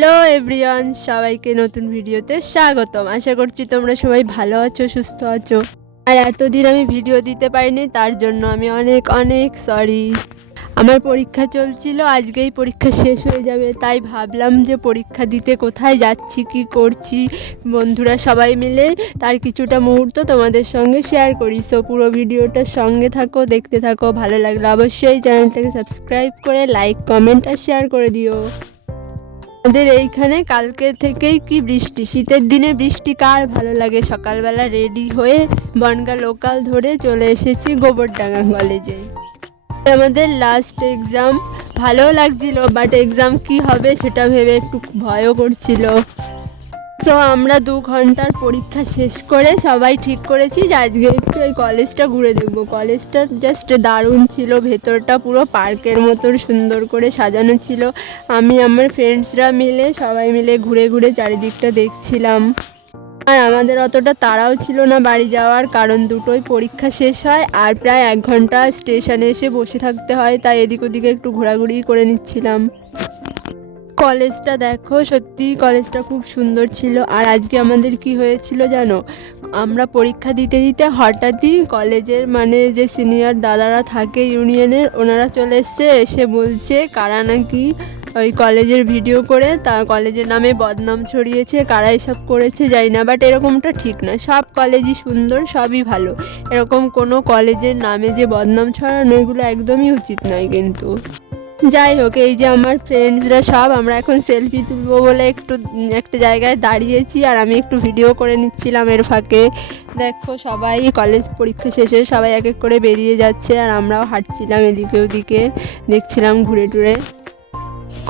Hello everyone, সবাইকে নতুন ভিডিওতে স্বাগতম। আশা করছি তোমরা সবাই ভালো আছো, সুস্থ আছো। আর এতদিন আমি ভিডিও দিতে পারিনি, তার জন্য আমি অনেক অনেক সরি। আমার পরীক্ষা চলছিল, আজকেই পরীক্ষা শেষ হয়ে যাবে, তাই ভাবলাম যে পরীক্ষা দিতে কোথায় যাচ্ছি, কি করছি, বন্ধুরা সবাই মিলে তার কিছুটা মুহূর্ত তোমাদের সঙ্গে শেয়ার করি। সো পুরো ভিডিওটার সঙ্গে থাকো, দেখতে থাকো। ভালো লাগলে অবশ্যই চ্যানেলটাকে সাবস্ক্রাইব করে লাইক, কমেন্ট আর শেয়ার করে দিও। আমাদের এইখানে কালকে থেকেই কি বৃষ্টি, শীতের দিনে বৃষ্টি কার ভালো লাগে। সকালবেলা রেডি হয়ে বনগাঁ লোকাল ধরে চলে এসেছি গোবরডাঙ্গা কলেজে। আমাদের লাস্ট এক্সাম, ভালো লাগছিল, বাট এক্সাম কি হবে সেটা ভেবে একটু ভয়ও করছিল। তো আমরা 2 ঘন্টার পরীক্ষা শেষ করে সবাই ঠিক করেছি যে আজকে একটু এই কলেজটা ঘুরে দেখবো। কলেজটা জাস্ট দারুণ ছিল, ভেতরটা পুরো পার্কের মতো সুন্দর করে সাজানো ছিল। আমি আমার ফ্রেন্ডসরা মিলে সবাই মিলে ঘুরে ঘুরে চারিদিকটা দেখছিলাম। আর আমাদের অতটা তাড়াও ছিল না বাড়ি যাওয়ার, কারণ দুটোই পরীক্ষা শেষ হয় আর প্রায় 1 ঘন্টা স্টেশনে এসে বসে থাকতে হয়, তাই এদিক ওদিকে একটু ঘোরাঘুরি করে নিচ্ছিলাম। কলেজটা দেখো, সত্যি কলেজটা খুব সুন্দর ছিল। আর আজকে আমাদের কি হয়েছিল জানো, আমরা পরীক্ষা দিতে দিতে হঠাৎই কলেজের যে সিনিয়র দাদারা থাকে ইউনিয়নের, ওনারা চলে এসে বলছে কারা নাকি ওই কলেজের ভিডিও করে তা কলেজের নামে বদনাম ছড়িয়েছে। কারা এসব করেছে জানি না, বাট এরকমটা ঠিক না। সব কলেজই সুন্দর, সবই ভালো। এরকম কোনো কলেজের নামে যে বদনাম ছড়ানো, এগুলো একদমই উচিত নয় কিন্তু। যাই হোক, এই যে আমার ফ্রেন্ডসরা সব, আমরা এখন সেলফি তুলবো বলে একটা জায়গায় দাঁড়িয়েছি, আর আমি একটু ভিডিও করে নিচ্ছিলাম এর ফাঁকে। দেখো সবাই কলেজ পরীক্ষা শেষে সবাই এক এক করে বেরিয়ে যাচ্ছে, আর আমরাও হাঁটছিলাম এদিকে ওদিকে, দেখছিলাম ঘুরে টুরে।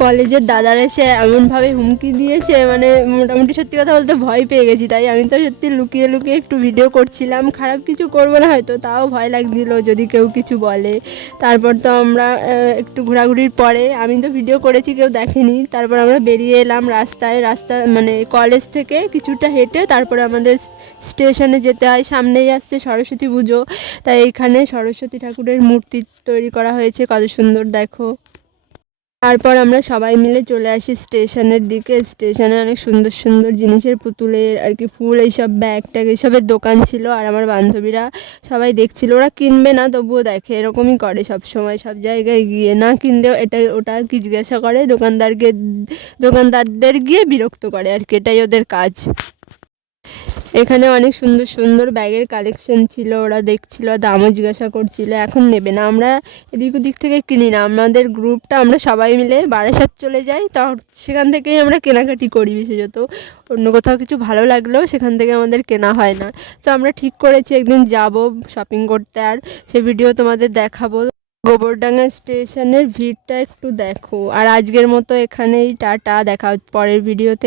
কলেজের দাদারা এসে এমনভাবে হুমকি দিয়েছে, মোটামুটি সত্যি কথা বলতে ভয় পেয়ে গেছি। তাই আমি তো সত্যি লুকিয়ে লুকিয়ে একটু ভিডিও করছিলাম। খারাপ কিছু করবো না হয়তো, তাও ভয় লাগছিল যদি কেউ কিছু বলে। তারপর তো আমরা একটু ঘোরাঘুরির পরে, আমি তো ভিডিও করেছি, কেউ দেখেনি। তারপর আমরা বেরিয়ে এলাম রাস্তায়। কলেজ থেকে কিছুটা হেঁটে তারপরে আমাদের স্টেশনে যেতে হয়। সামনেই আসছে সরস্বতী পুজো, তাই এইখানে সরস্বতী ঠাকুরের মূর্তি তৈরি করা হয়েছে, কত সুন্দর দেখো। তারপর আমরা সবাই মিলে চলে আসি স্টেশনের দিকে। স্টেশনে অনেক সুন্দর সুন্দর জিনিসের, পুতুলের আর কি, ফুল, এইসব ব্যাগ ট্যাগ এইসবের দোকান ছিল। আর আমার বান্ধবীরা সবাই দেখছিল, ওরা কিনবে না তবুও দেখে, এরকমই করে সব সময়। সব জায়গায় গিয়ে না কিনলেও এটা ওটা কি জিজ্ঞাসা করে, দোকানদারদের গিয়ে বিরক্ত করে আর কি, এটাই ওদের কাজ। এখানে অনেক সুন্দর সুন্দর ব্যাগের কালেকশন ছিল, ওরা দেখছিল, দামও জিজ্ঞাসা করছিল। এখন নেবে না, আমরা এদিক ওদিক থেকে কিনি না। আমাদের গ্রুপটা আমরা সবাই মিলে বারাসাত চলে যাই, তো সেখান থেকেই আমরা কেনাকাটি করি বিশেষত। অন্য কোথাও কিছু ভালো লাগলেও সেখান থেকে আমাদের কেনা হয় না। তো আমরা ঠিক করেছি একদিন যাব শপিং করতে, আর সে ভিডিও তোমাদের দেখাবো। গোবরডাঙ্গা স্টেশনের ভিড়টা একটু দেখো। আর আজকের মতো এখানেই টাটা, দেখা হচ্ছে পরের ভিডিওতে।